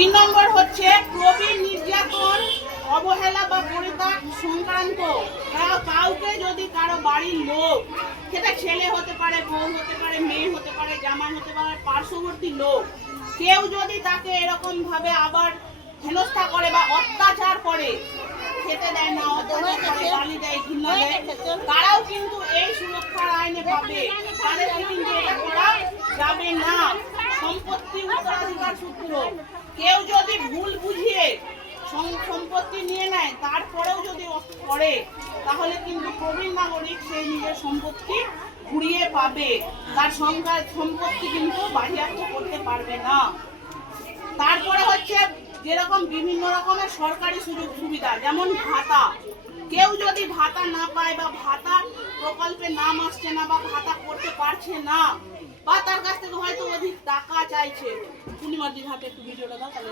3 নম্বর হচ্ছে প্রবীণ নির্যাতন, অবহেলা বা পরিত্যাগ সংক্রান্ত কাউকে যদি কারো বাড়ির লোক, সেটা ছেলে হতে পারে, বউ হতে পারে, মেয়ে হতে পারে, জামাই হতে পারে, পার্শ্ববর্তী লোক, কেউ যদি তাকে এরকম ভাবে আবার হেনস্থা করে বা অত্যাচার করে, খেতে দেয় না, অত্যাচার করে, গালি দেয়, ঘৃণা দেয়, তারাও কিন্তু এই সুরক্ষার আইনে পাবে। তাদেরকে কিন্তু এটা করা যাবে না। সম্পত্তি উত্তরাধিকার সূত্র, কেউ যদি ভুল বুঝিয়ে সম্পত্তি নিয়ে নেয়, তারপরেও যদি করে, তাহলে কিন্তু প্রবীণ নাগরিক সেই নিজের সম্পত্তি ঘুরিয়ে পাবে। তার সম্পত্তি কিন্তু বাজেয়াপ্ত করতে পারবে না। তারপরে হচ্ছে যেরকম বিভিন্ন রকমের সরকারি সুযোগ সুবিধা, যেমন ভাতা, কেউ যদি ভাতা না পায় বা ভাতা প্রকল্পে নাম আসছে না বা ভাতা করতে পারছে না, বা তার কাছ থেকে হয়তো অধিক টাকা চাইছে, পূর্ণিমাদির হাতে একটু ভিডিওটা দাও, তাহলে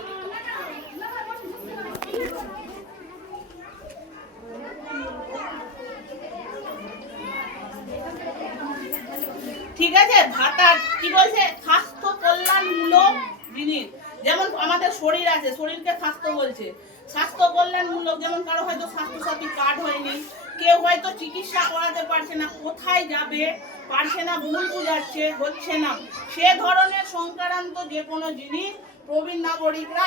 ঠিক আছে। ভাতা কি বলছে, স্বাস্থ্য কল্যাণমূলক জিনিস, যেমন আমাদের শরীর আছে, শরীরকে স্বাস্থ্য বলছে, স্বাস্থ্য কল্যাণমূলক, যেমন কারো হয়তো স্বাস্থ্যসাথী কার্ড হয়নি, কেউ হয়তো চিকিৎসা করাতে পারছে না, কোথায় যাবে পারছে না, ভুল বুঝাচ্ছে, হচ্ছে না, সে ধরনের সংক্রান্ত যে কোনো জিনিস প্রবীণ নাগরিকরা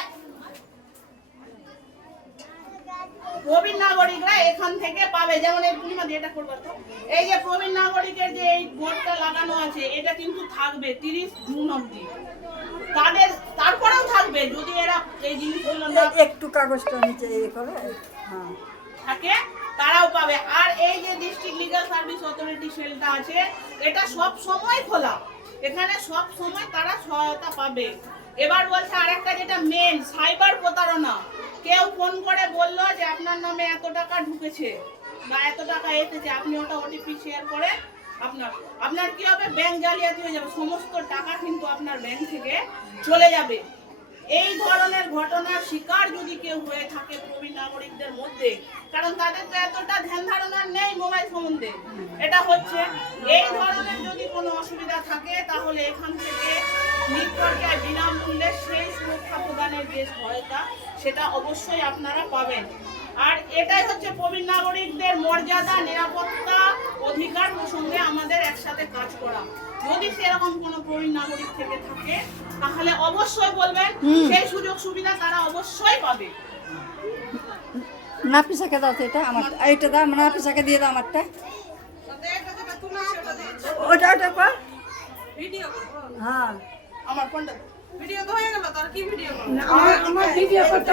এখান থেকে পাবে। যেমন এই পূর্ণিমা দিয়ে এটা করবো তো, এই যে প্রবীণ নাগরিকের যে এই বোর্ডটা লাগানো আছে, এটা কিন্তু থাকবে 30 জুন অবধি। তাদের তারপরেও থাকবে যদি এরা এই জিনিসগুলো না একটু কাগজটা নিচে করে থাকে, তারাও পাবে। আর এই যে ডিস্ট্রিক্ট লিগ্যাল সার্ভিস অথরিটি সেলটা আছে, এটা সব সময় খোলা, এখানে সব সময় তারা সহায়তা পাবে। এবার বলছে আরেকটা, যেটা মেন, সাইবার প্রতারণা, কেউ ফোন করে বললো যে আপনার নামে এত টাকা ঢুকেছে বা এত টাকা এসেছে, আপনি ওটা ওটিপি শেয়ার করে আপনার কি হবে, ব্যাংক জালিয়াতি হয়ে যাবে, সমস্ত টাকা কিন্তু আপনার ব্যাংক থেকে চলে যাবে। এই ধরনের ঘটনার শিকার যদি কেউ হয়ে থাকে প্রবীণ নাগরিকদের মধ্যে, কারণ তাদের তো এতটা ধ্যান ধারণা নেই মোবাইল সম্বন্ধে, এটা হচ্ছে, এই ধরনের যদি কোনো অসুবিধা থাকে, তাহলে এখান থেকে নির্ভরকায় বিনামূল্যে সেই সুরক্ষা প্রদানের যে সহায়তা, সেটা অবশ্যই আপনারা পাবেন। আর এটাই হচ্ছে প্রবীণ নাগরিকদের মর্যাদা, নিরাপত্তা, অধিকার প্রসঙ্গে আমাদের একসাথে কাজ করা। যদি সেরকম কোনো প্রবীণ নাগরিক থেকে থাকে, তাহলে অবশ্যই বলবেন, সেই সুযোগ সুবিধা তারা অবশ্যই পাবে। নাফিসাকে দাও তো, এটা আমার, এইটা দাও, নাফিসাকে দিয়ে দাও আমারটা, ওটা কর ভিডিও। হ্যাঁ আমার কোনটা ভিডিও তো হয়ে গেল, তার কি ভিডিও? আমার ভিডিও করতে